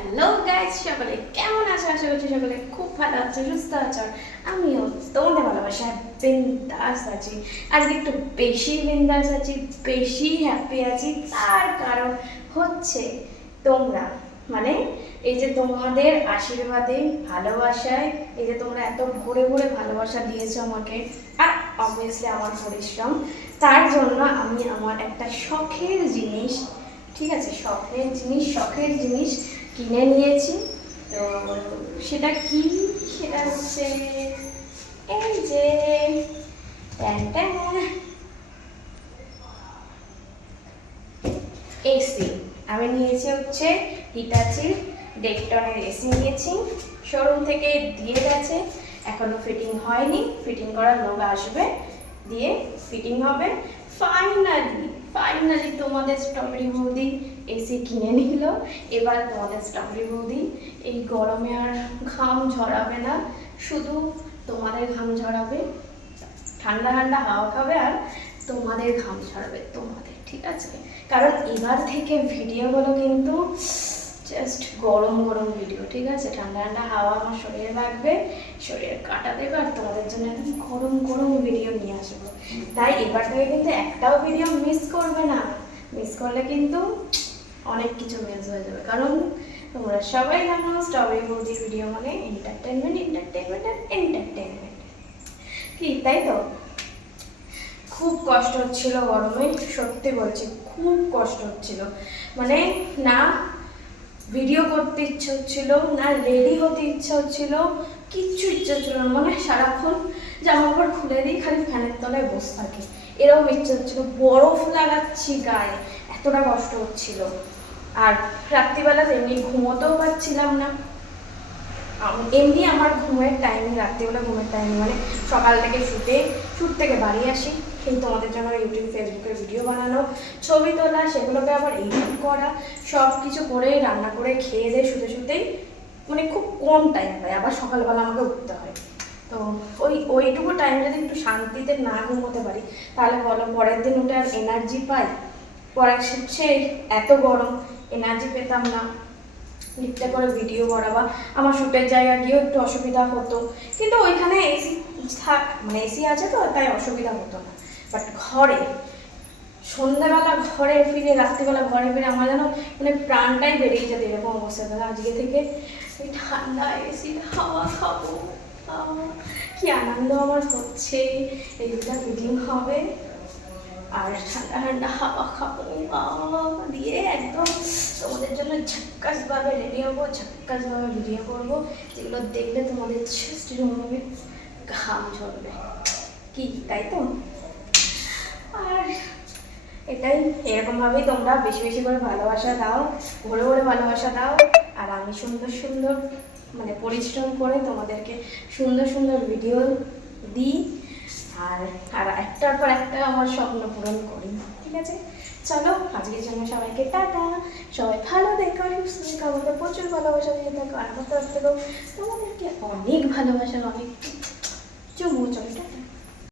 Hello guys, সকলে কেমন আছো? আশা করছি সকলে খুব ভালো আছো, সুস্থ আছো। আমিও তোমাদের ভালোবাসায় বিন্দাস আছি। আজকে একটু বেশি বিন্দাস আছি, বেশি হ্যাপি আছি। তার কারণ হচ্ছে তোমরা, মানে এই যে তোমাদের আশীর্বাদে, ভালোবাসায়, এই যে তোমরা এত ভরে ভরে ভালোবাসা দিয়েছো আমাকে, আর অবভিয়াসলি আমার পরিশ্রম, তার জন্য আমি আমার একটা শখের জিনিস, ঠিক আছে, শখের জিনিস কিনে নিয়েছি। তো সেটা কি? সেটা হচ্ছে এই যে এসি। আমি নিয়েছি হচ্ছে হিটাচির ডেকটনের এসি নিয়েছি। শোরুম থেকে দিয়ে গেছে, এখনো ফিটিং হয়নি। ফিটিং করার লোক আসবে, দিয়ে ফিটিং হবে। ফাইনালি তোমাদের স্ট্রবেরি বৌদি এসি কিনে নিল। এবার তোমাদের স্ট্রবেরি বৌদি এই গরমে আর ঘাম ঝরাবে না, শুধু তোমাদের ঘাম ঝরাবে, ঠান্ডা ঠান্ডা হাওয়া খাবে আর তোমাদের ঘাম ঝরাবে তোমাদের, ঠিক আছে? কারণ এবার থেকে ভিডিওগুলো কিন্তু জাস্ট গরম গরম ভিডিও, ঠিক আছে? ঠান্ডা ঠান্ডা হাওয়া আমার শরীরে লাগবে, শরীরে কাটা দেবে, আর তোমাদের জন্য একদম গরম গরম ভিডিও নিয়ে আসবো। তাই এবার থেকে কিন্তু একটাও ভিডিও মিস করবে না। মিস করলে কিন্তু অনেক কিছু মিস হয়ে যাবে, কারণ তোমরা সবাই জানো স্ট্রবেরি বৌদির ভিডিও মানে এন্টারটেনমেন্ট এন্টারটেনমেন্ট আর এন্টারটেনমেন্ট, কি তাই তো? খুব কষ্ট হচ্ছিল গরমে, সত্যি বলছি খুব কষ্ট হচ্ছিল। মানে না ভিডিও করতে ইচ্ছে হচ্ছিল, না রেডি হতে ইচ্ছে হচ্ছিল, কিচ্ছু ইচ্ছে হচ্ছিল না। মানে সারাক্ষণ জামা কাপড় খুলে দিই, খালি ফ্যানের তলায় বসে থাকি, এরকম ইচ্ছে হচ্ছিল। বরফ লাগাচ্ছি গায়ে, এতটা কষ্ট হচ্ছিল। আর রাত্রিবেলা এমনি ঘুমোতেও পারছিলাম না। এমনি আমার ঘুমের টাইমিং, রাত্রিবেলা ঘুমের টাইমিং মানে সকাল থেকে শ্যুট থেকে বাড়ি আসি, কিন্তু তোমাদের জন্য ইউটিউব ফেসবুকে ভিডিও বানানো, ছবি তোলা, সেগুলোকে আবার এডিট করা, সব কিছু করে রান্না করে খেয়ে দিয়ে শুতেই মানে খুব কম টাইম পাই। আবার সকালবেলা আমাকে উঠতে হয়। তো ওইটুকু টাইম যদি একটু শান্তিতে না ঘুমোতে পারি, তাহলে বলো পরের দিন উঠে আর এনার্জি পাই? পরের সেই এত গরম, এনার্জি পেতাম না। লিফটে করে ভিডিও করা বা আমার শ্যুটের জায়গা গিয়েও একটু অসুবিধা হতো, কিন্তু ওইখানে এসি মানে এসি আছে তো, তাই অসুবিধা হতো না। বাট ঘরে সন্ধ্যাবেলা ঘরে ফিরে, রাত্রিবেলা ঘরে ফিরে আমার যেন মানে প্রাণটাই বেরিয়ে যেত, এরকম অবস্থা। তাহলে আজকে থেকে ওই ঠান্ডা এসির হাওয়া খাবো, কি আনন্দ আমার হচ্ছে। এইটা ফিটিং হবে আর ঠান্ডা ঠান্ডা হাওয়া খাবো, দিয়ে একদম তোমাদের জন্য ঝাক্কাসভাবে রেডি হবো, ঝাক্কাসভাবে ভিডিও করবো, যেগুলো দেখলে তোমাদের মনে ঘাম ঝরবে, কি তাই তো? আর এটাই, এরকমভাবেই তোমরা বেশি বেশি করে ভালোবাসা দাও, ভরে ভরে ভালোবাসা দাও। আর আমি সুন্দর সুন্দর মানে পরিশ্রম করে তোমাদেরকে সুন্দর সুন্দর ভিডিও দিই, আর আর একটার পর একটা আমার স্বপ্ন পূরণ করি, ঠিক আছে? চলো আজকের জন্য সবাইকে টাটা। সবাই ভালো দেখো, সুস্থ দেখো, আমাকে প্রচুর ভালোবাসা দিয়ে থাকো, আর আমার তরফ থেকেও তোমাদেরকে অনেক ভালোবাসার অনেক চুমু। চলো।